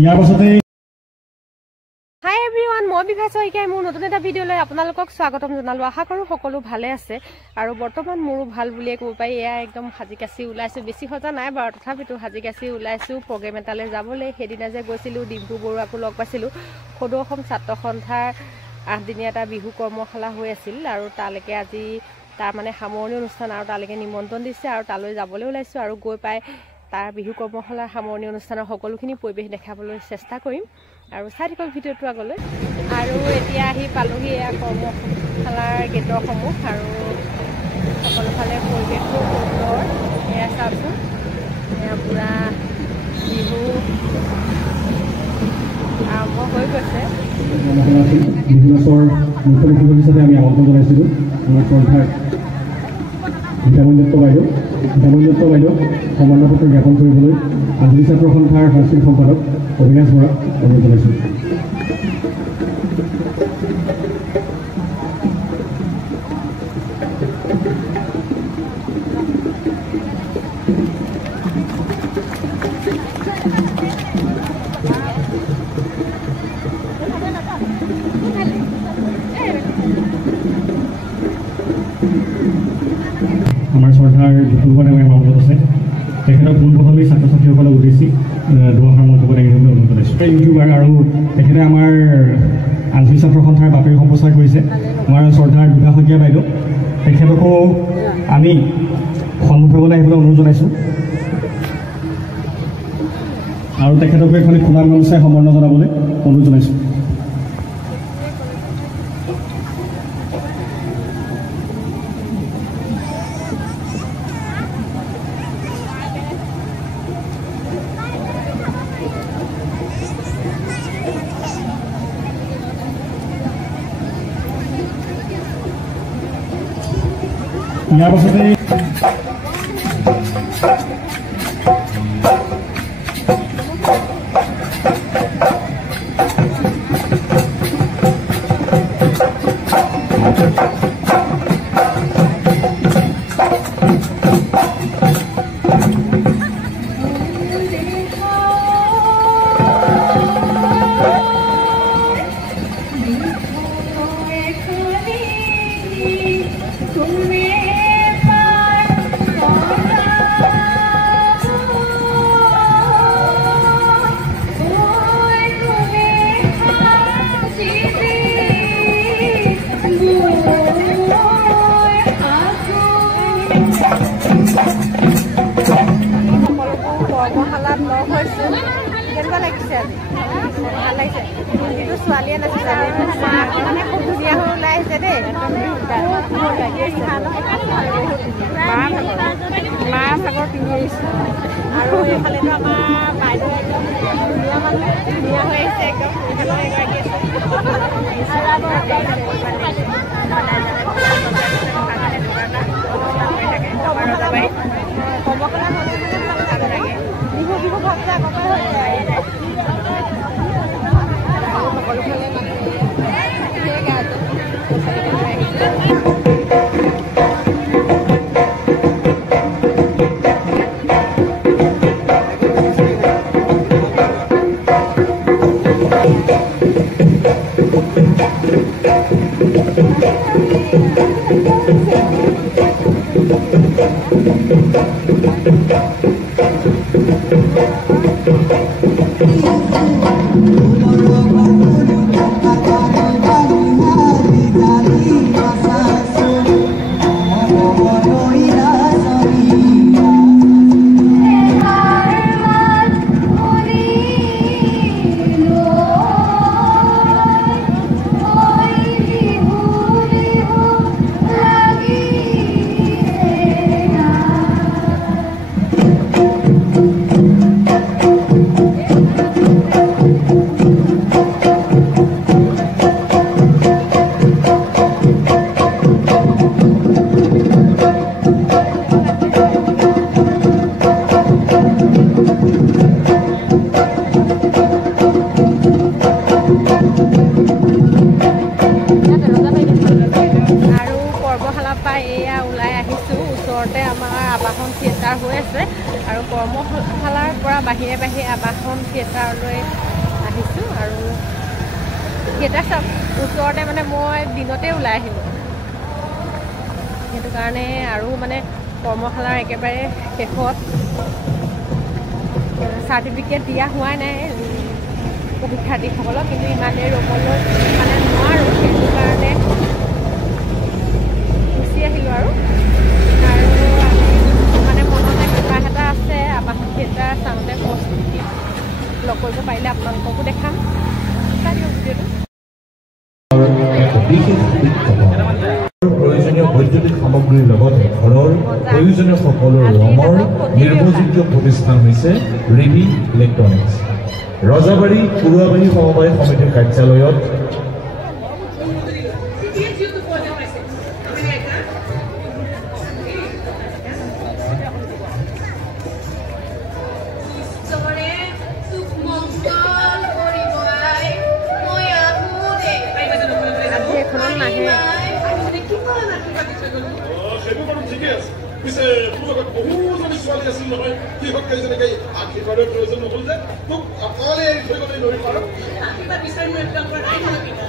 ইয়াৰ পাছতে Hi everyone, মই বিভাস হইকে মোৰ নতুন এটা ভিডিঅলৈ আপোনালোকক স্বাগতম জনালো। আশা কৰো সকলো ভালে আছে আৰু বৰ্তমান মোৰো ভাল বুলিয়ে ক'ব পাৰি। এয়া একদম হাজিকাছি ওলাইছো, বেছি হজা নাই বাৰু, তথাপিতো হাজিকাছি ওলাইছো প্ৰগ্ৰেম এটালৈ যাবলৈ। সেইদিনা যে গৈছিলো ডিম্পু বৰুৱাকো লগ পাইছিলো। সদৌ অসম ছাত্ৰ সন্থাৰ 8 দিনীয়া এটা বিহু কৰ্মশালা হৈ আছিল আৰু তালৈকে আজি তাৰ মানে সামৰণি অনুষ্ঠান আৰু তালৈকে নিমন্ত্ৰণ দিছে আৰু তালৈ যাবলৈ ওলাইছো আৰু গৈ পাই তাৰ বিহু কৰ্মশালাৰ সামৰণি অনুষ্ঠানৰ সকলোখিনি পৰিৱেশ দেখাবলৈ চেষ্টা কৰিম আৰু চাই থাকক ভিডিঅ'টো আগলৈ। আৰু এতিয়া আহি পালোহি এয়া কৰ্মশালাৰ গেটৰ সন্মুখ আৰু সকলোফালে পৰিৱেশটো সুন্দৰ। এয়া চাওকচোন, এয়া পুৰা বিহু আৰম্ভ হৈ গৈছে। বিহু নাচৰ মুখ্য হিচাপে আমি আমন্ত্ৰণ জনাইছিলোঁ আমাৰ শ্ৰদ্ধাৰ ভিটামিন দত্ত বাইদেউ সমান্যপত্ৰ জ্ঞাপন কৰিবলৈ আঞ্চলিক ছাত্ৰ সন্থাৰ সাংস্কৃতিক সম্পাদক অবিনাশ বৰাক অনুৰোধ জনাইছোঁ। আমাৰ শ্ৰদ্ধাৰ বিপুলমান আমাৰ মাজত আছে, তেখেতক পোনপ্ৰথমেই ছাত্ৰ ছাত্ৰীসকলক উদ্দেশ্যি দুআষাৰ মন্তব্য দাঙিবলৈ অনুৰোধ জনাইছোঁ। ইউটিউবাৰ আৰু তেখেতে আমাৰ আঞ্চলিক ছাত্ৰ সন্থাৰ বাতৰি সম্প্ৰচাৰ কৰিছে আমাৰ শ্ৰদ্ধাৰ বিভাস শইকীয়া বাইদেউ, তেখেতকো আমি সন্মুখলৈ আহিবলৈ অনুৰোধ জনাইছোঁ আৰু তেখেতকো এখন খোলা মঞ্চাই সম্বৰ্ধনা জনাবলৈ অনুৰোধ জনাইছোঁ। ইয়াৰ পাছতে কৰ্মশালাত লগ হৈছো। কেনেকুৱা লাগিছে আজি? ভাল লাগিছে। কিন্তু ছোৱালীয়ে নাচিছে, মানে খুব ধুনীয়া হৈ ওলাই আহিছে দেই। মাৰ ভাগৰ পিন্ধি আহিছোঁ আৰু এইফালেতো আমাৰ বাইদেউ একদম ধুনীয়া মানুহ, ধুনীয়া হৈ আহিছে একদম। বিহু ভাব যে আগৰ পৰা হৈ যায়। সকলোফালে মানুহে গাটো বাহিৰে বাহিৰে আবাসন থিয়েটাৰলৈ আহিছোঁ আৰু থিয়েটাৰ চাম ওচৰতে মানে মই দিনতে ওলাই আহিলোঁ সেইটো কাৰণে আৰু মানে কৰ্মশালাৰ একেবাৰে শেষত চাৰ্টিফিকেট দিয়া হোৱাই নাই শিক্ষাৰ্থীসকলক কিন্তু ইমান দেৰি ৰ'বলৈ মানে নোৱাৰোঁ সেইটো কাৰণে গুচি আহিলোঁ আৰু মানে মনতে কিবা এটা আছে আবাসন থিয়েটাৰ চাওঁতে প্ৰস্তুতি লগ কৰিব পাৰিলে আপোনালোককো দেখাম চাই দিয়ক ভিডিঅ'টো প্ৰয়োজনীয় বৈদ্যুতিক সামগ্ৰীৰ লগতে ঘৰৰ প্ৰয়োজনীয় সকলো ৰঙৰ নিৰ্ভৰযোগ্য প্ৰতিষ্ঠান হৈছে ৰিভি ইলেক্ট্ৰনিক্স ৰজাবাৰী কুৰুৱাবাৰী সমবায় সমিতিৰ কাৰ্যালয়ত পিছে তোৰ বহুজনী ছোৱালী আছিল নহয় সিহঁত কেইজনীকে আশীৰ্বাদৰ প্ৰয়োজন নহ'ল যে তোক অকলে এৰি থৈ গ'লে নৰি পাৰ আশীৰ্বাদ বিচাৰি মই একদম কৰা নাই নহয়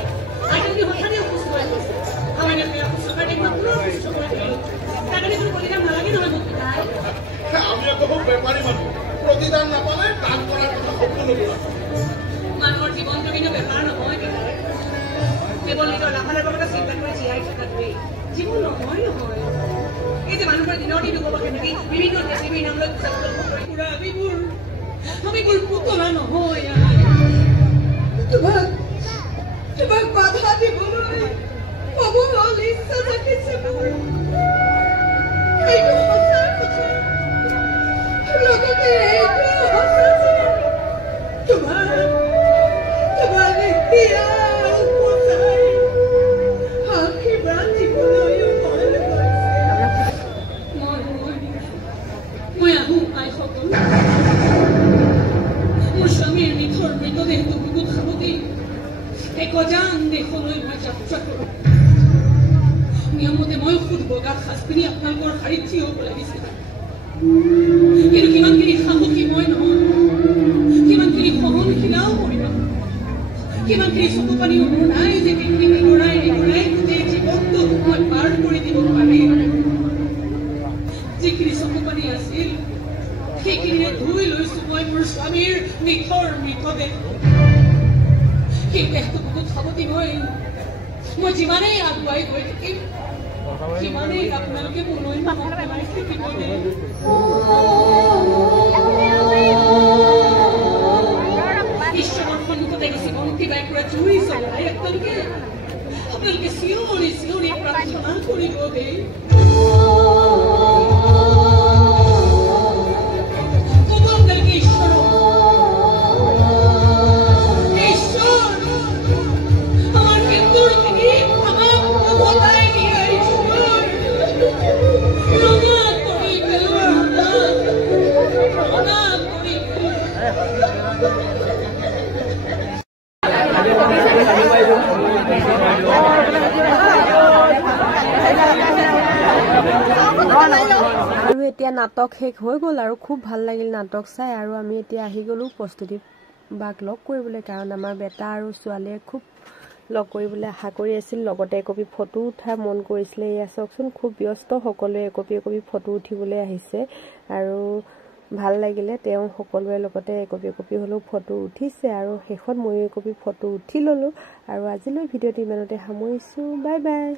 আইজনী হঠাতে অসুস্থ হৈ গৈছে আমাৰ ইয়াতে অসুস্থ কাৰণে পুনৰ অসুস্থ কৰি দিলোঁ তাৰ কাৰণে তোৰ বলিদান নালাগে নহয় মোক আমি আকৌ বেপাৰী মানুহ প্ৰতিদান নাপালে দান কৰাৰ কথা শব্দ নকৰা মানুহৰ জীৱনটো কিন্তু বেপাৰ নহয় কেৱল নিজৰ লাভালাভৰ কথা চিন্তা কৰি জীয়াই থকাটোৱেই জীৱন নহয় নহয় এই যে মানুহৰ দিনৰ দিন উপবাসে থাকি বিভিন্ন দেশী নামলৈ আমিবোৰ পুতলা নহয় তোমাক বাধা দিবলৈ পাবলৈ ইচ্ছা থাকিছে এইটো সঁচা কথা লগতে তোমাৰ এতিয়া আশীৰ্বাদ দিবলৈ মোৰ স্বামীৰ নিথৰ মৃতদেহটো বুকুত খাবতেই এক অজান দেশলৈ মই যাত্ৰা কৰোঁ নিয়মতে মই সুদ বগা সাজ পিন্ধি আপোনালোকৰ শাৰীত থিয় হ'ব লাগিছিল কিন্তু কিমানখিনি সাহসী মই নহয় কিমানখিনি সহনশীলাও কৰিব কিমানখিনি চকু পানী মোৰ নাই যে এগৰাই গোটেই জীৱনটো মই পাৰ কৰি দিব পাৰিম যিখিনি চকু পানী আছিল সেইখিনিৰে ধুই লৈছো মই মোৰ স্বামীৰ নিথৰ মৃতদেহ সেই দেহটো বুকুত সাৱটি মই যিমানেই আগুৱাই গৈ থাকিম সিমানেই আপোনালোকে মোলৈ মনত পেলাই থাকিব ঈশ্বৰৰ সন্মুখতে জীৱন কিবাই কৰা জুই চলাই আপোনালোকে চিঞৰি চিঞৰি প্ৰাৰ্থনা কৰিব দেই আৰু এতিয়া নাটক শেষ হৈ গ'ল আৰু খুব ভাল লাগিল নাটক চাই আৰু আমি এতিয়া আহি গ'লো প্ৰস্তুতি বাক লগ কৰিবলৈ কাৰণ আমাৰ বেটা আৰু ছোৱালীয়ে খুব লগ কৰিবলৈ আশা কৰি আছিল লগতে একপি ফটো উঠা মন কৰিছিলে এয়া চাওকচোন খুব ব্যস্ত সকলোৱে একপি ফটো উঠিবলৈ আহিছে আৰু ভাল লাগিলে তেওঁ সকলোৰে লগতে একপি হ'লেও ফটো উঠিছে আৰু শেষত মই একপি ফটো উঠি ল'লোঁ আৰু আজিলৈ ভিডিঅ'টি ইমানতে সামৰিছোঁ বাই বাই